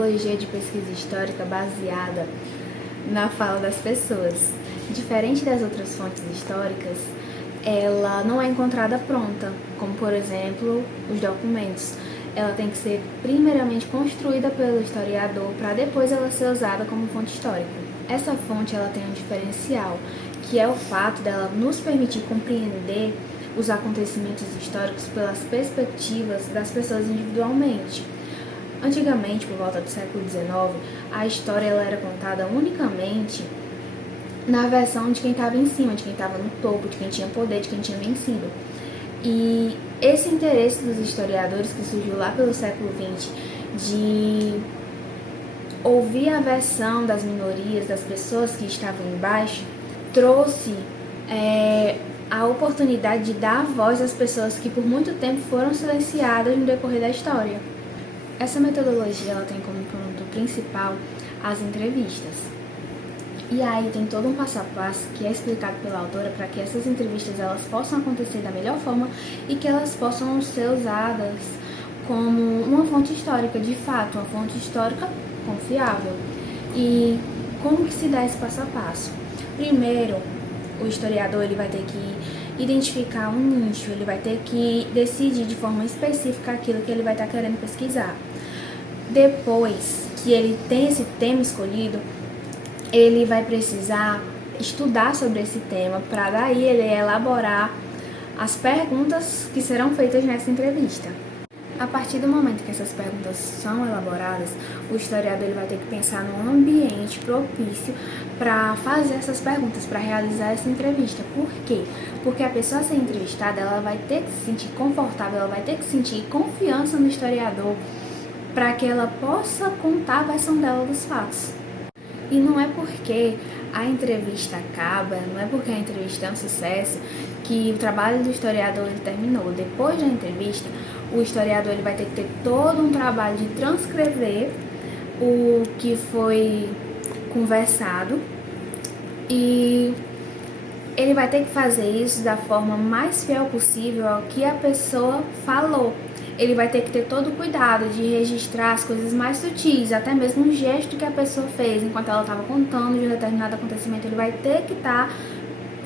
metodologia de pesquisa histórica baseada na fala das pessoas. Diferente das outras fontes históricas, ela não é encontrada pronta, como por exemplo os documentos. Ela tem que ser primeiramente construída pelo historiador para depois ela ser usada como fonte histórica. Essa fonte ela tem um diferencial, que é o fato dela nos permitir compreender os acontecimentos históricos pelas perspectivas das pessoas individualmente. Antigamente, por volta do século XIX, a história ela era contada unicamente na versão de quem estava em cima, de quem estava no topo, de quem tinha poder, de quem tinha vencido. E esse interesse dos historiadores, que surgiu lá pelo século XX, de ouvir a versão das minorias, das pessoas que estavam embaixo, trouxe a oportunidade de dar voz às pessoas que por muito tempo foram silenciadas no decorrer da história. Essa metodologia ela tem como ponto principal as entrevistas. E aí tem todo um passo a passo que é explicado pela autora para que essas entrevistas elas possam acontecer da melhor forma e que elas possam ser usadas como uma fonte histórica, de fato, uma fonte histórica confiável. E como que se dá esse passo a passo? Primeiro, o historiador ele vai ter que identificar um nicho, ele vai ter que decidir de forma específica aquilo que ele vai estar querendo pesquisar. Depois que ele tem esse tema escolhido, ele vai precisar estudar sobre esse tema para daí ele elaborar as perguntas que serão feitas nessa entrevista. A partir do momento que essas perguntas são elaboradas, o historiador ele vai ter que pensar num ambiente propício para fazer essas perguntas, para realizar essa entrevista. Por quê? Porque a pessoa a ser entrevistada ela vai ter que se sentir confortável, ela vai ter que sentir confiança no historiador para que ela possa contar a versão dela dos fatos. E não é porque a entrevista acaba, não é porque a entrevista é um sucesso que o trabalho do historiador ele terminou. Depois da entrevista, o historiador ele vai ter que ter todo um trabalho de transcrever o que foi conversado e ele vai ter que fazer isso da forma mais fiel possível ao que a pessoa falou. Ele vai ter que ter todo o cuidado de registrar as coisas mais sutis, até mesmo o gesto que a pessoa fez enquanto ela estava contando de um determinado acontecimento, ele vai ter que estar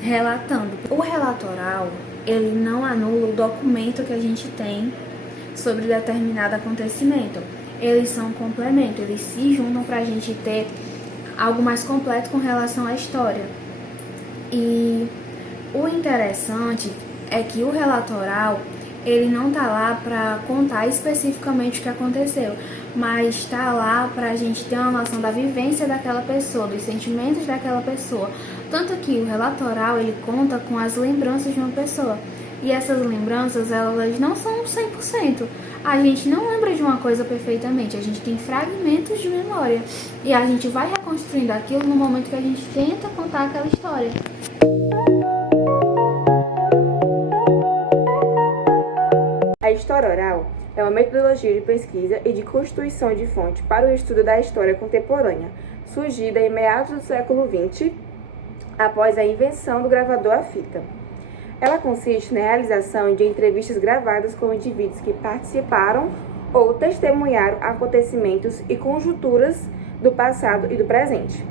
relatando. O relato oral, ele não anula o documento que a gente tem sobre determinado acontecimento. Eles são um complemento, eles se juntam para a gente ter algo mais completo com relação à história. E o interessante é que o relato oral ele não tá lá para contar especificamente o que aconteceu, mas está lá para a gente ter uma noção da vivência daquela pessoa, dos sentimentos daquela pessoa. Tanto que o relato oral, ele conta com as lembranças de uma pessoa. E essas lembranças, elas não são 100%. A gente não lembra de uma coisa perfeitamente, a gente tem fragmentos de memória. E a gente vai reconstruindo aquilo no momento que a gente tenta contar aquela história. A história oral é uma metodologia de pesquisa e de constituição de fonte para o estudo da história contemporânea, surgida em meados do século XX, após a invenção do gravador a fita. Ela consiste na realização de entrevistas gravadas com indivíduos que participaram ou testemunharam acontecimentos e conjunturas do passado e do presente.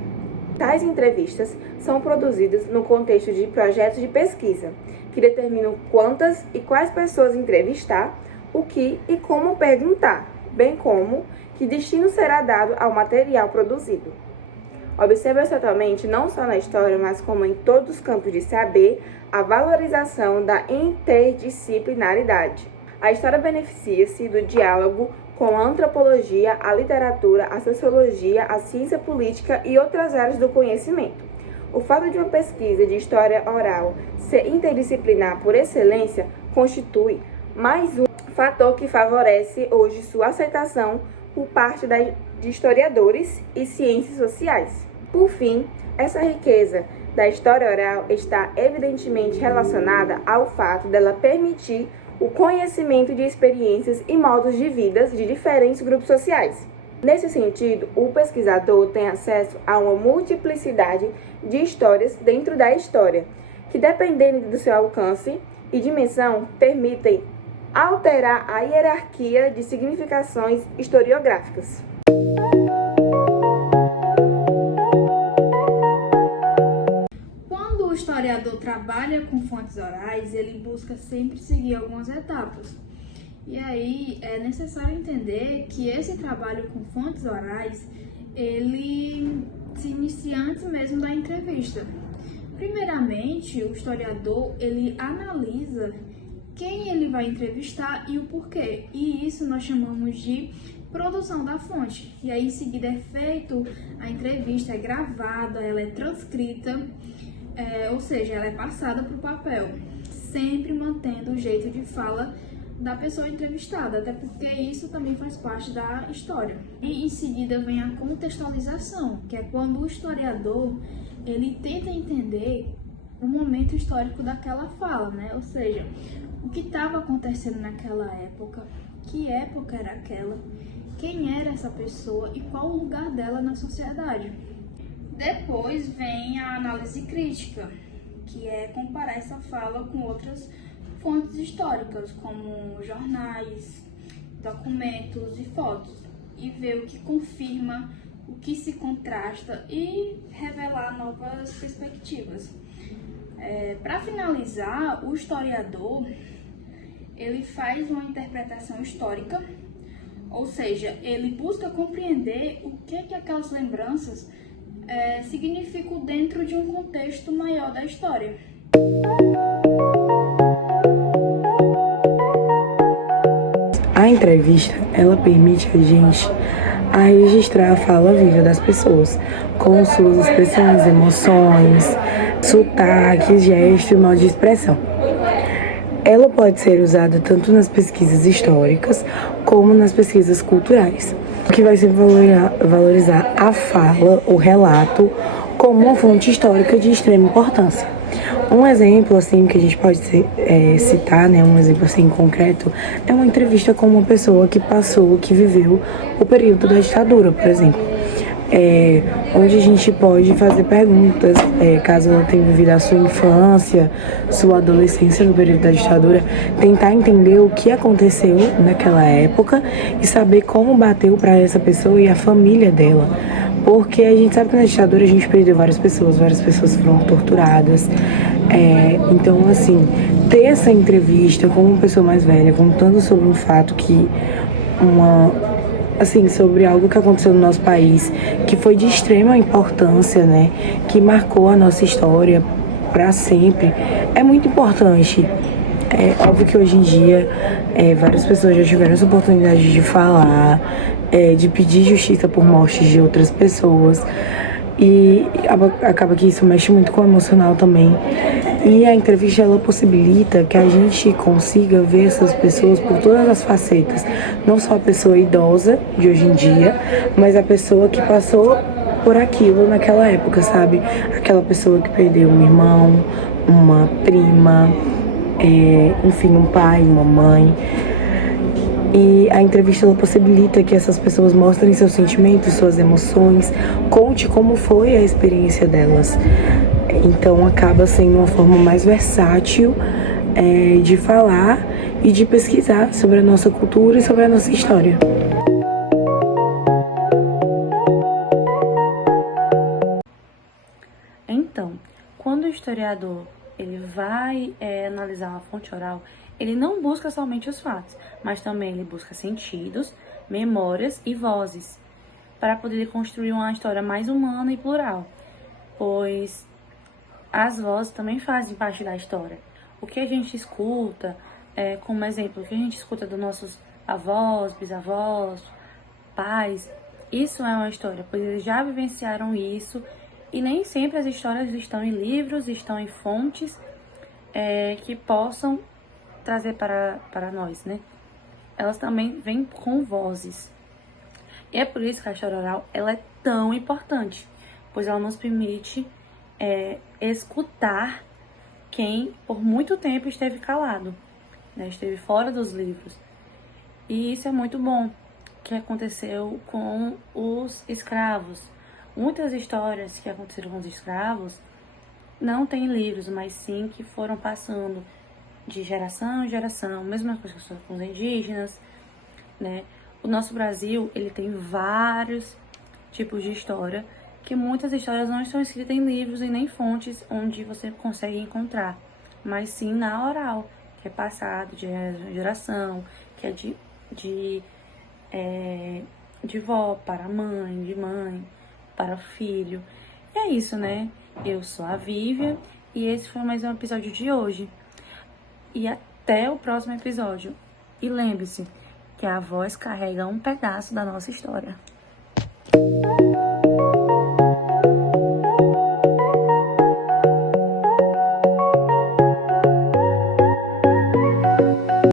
Tais entrevistas são produzidas no contexto de projetos de pesquisa, que determinam quantas e quais pessoas entrevistar, o que e como perguntar, bem como que destino será dado ao material produzido. Observa-se atualmente, não só na história, mas como em todos os campos de saber, a valorização da interdisciplinaridade. A história beneficia-se do diálogo com a antropologia, a literatura, a sociologia, a ciência política e outras áreas do conhecimento. O fato de uma pesquisa de história oral ser interdisciplinar por excelência constitui mais um fator que favorece hoje sua aceitação por parte de historiadores e ciências sociais. Por fim, essa riqueza da história oral está evidentemente relacionada ao fato dela permitir o conhecimento de experiências e modos de vida de diferentes grupos sociais. Nesse sentido, o pesquisador tem acesso a uma multiplicidade de histórias dentro da história, que, dependendo do seu alcance e dimensão, permitem alterar a hierarquia de significações historiográficas. Quando o historiador trabalha com fontes orais, ele busca sempre seguir algumas etapas. E aí é necessário entender que esse trabalho com fontes orais, ele se inicia antes mesmo da entrevista. Primeiramente, o historiador, ele analisa quem ele vai entrevistar e o porquê. E isso nós chamamos de produção da fonte. E aí, em seguida, é feito a entrevista, é gravada, ela é transcrita, ou seja, ela é passada para o papel, sempre mantendo o jeito de fala da pessoa entrevistada, até porque isso também faz parte da história. E em seguida vem a contextualização, que é quando o historiador ele tenta entender o momento histórico daquela fala, né? Ou seja, o que estava acontecendo naquela época, que época era aquela, quem era essa pessoa e qual o lugar dela na sociedade. Depois vem a análise crítica, que é comparar essa fala com outras fontes históricas, como jornais, documentos e fotos, e ver o que confirma, o que se contrasta e revelar novas perspectivas. Para finalizar, o historiador ele faz uma interpretação histórica, ou seja, ele busca compreender o que aquelas lembranças significam dentro de um contexto maior da história. A entrevista, ela permite a gente a registrar a fala viva das pessoas, com suas expressões, emoções, sotaques, gestos e modo de expressão. Ela pode ser usada tanto nas pesquisas históricas como nas pesquisas culturais, o que vai sempre valorizar a fala, o relato, como uma fonte histórica de extrema importância. Um exemplo assim que a gente pode citar, né, um exemplo assim concreto, é uma entrevista com uma pessoa que passou, que viveu o período da ditadura, por exemplo. Onde a gente pode fazer perguntas, caso ela tenha vivido a sua infância, sua adolescência no período da ditadura, tentar entender o que aconteceu naquela época e saber como bateu para essa pessoa e a família dela. Porque a gente sabe que na ditadura a gente perdeu várias pessoas foram torturadas. Então, assim, ter essa entrevista com uma pessoa mais velha, contando sobre um fato sobre algo que aconteceu no nosso país, que foi de extrema importância, né, que marcou a nossa história para sempre, é muito importante. É óbvio que hoje em dia várias pessoas já tiveram essa oportunidade de falar, de pedir justiça por mortes de outras pessoas, e acaba que isso mexe muito com o emocional também. E a entrevista, ela possibilita que a gente consiga ver essas pessoas por todas as facetas, não só a pessoa idosa de hoje em dia, mas a pessoa que passou por aquilo naquela época, sabe? Aquela pessoa que perdeu um irmão, uma prima, enfim, um pai, uma mãe. E a entrevista, ela possibilita que essas pessoas mostrem seus sentimentos, suas emoções, conte como foi a experiência delas. Então acaba sendo uma forma mais versátil de falar e de pesquisar sobre a nossa cultura e sobre a nossa história. Então, quando o historiador ele vai analisar uma fonte oral, ele não busca somente os fatos, mas também ele busca sentidos, memórias e vozes, para poder construir uma história mais humana e plural, pois as vozes também fazem parte da história. O que a gente escuta, como exemplo, o que a gente escuta dos nossos avós, bisavós, pais, isso é uma história, pois eles já vivenciaram isso, e nem sempre as histórias estão em livros, estão em fontes que possam trazer para nós, né? Elas também vêm com vozes. E é por isso que a história oral ela é tão importante, pois ela nos permite escutar quem por muito tempo esteve calado, né? Esteve fora dos livros. E isso é muito bom, que aconteceu com os escravos. Muitas histórias que aconteceram com os escravos não têm livros, mas sim que foram passando de geração em geração. Mesma coisa com os indígenas, né? O nosso Brasil, ele tem vários tipos de história, que muitas histórias não estão escritas em livros e nem fontes onde você consegue encontrar, mas sim na oral, que é passado de geração, que é de vó para mãe, de mãe para filho. E é isso, né? Eu sou a Vivian e esse foi mais um episódio de hoje. E até o próximo episódio. E lembre-se que a voz carrega um pedaço da nossa história.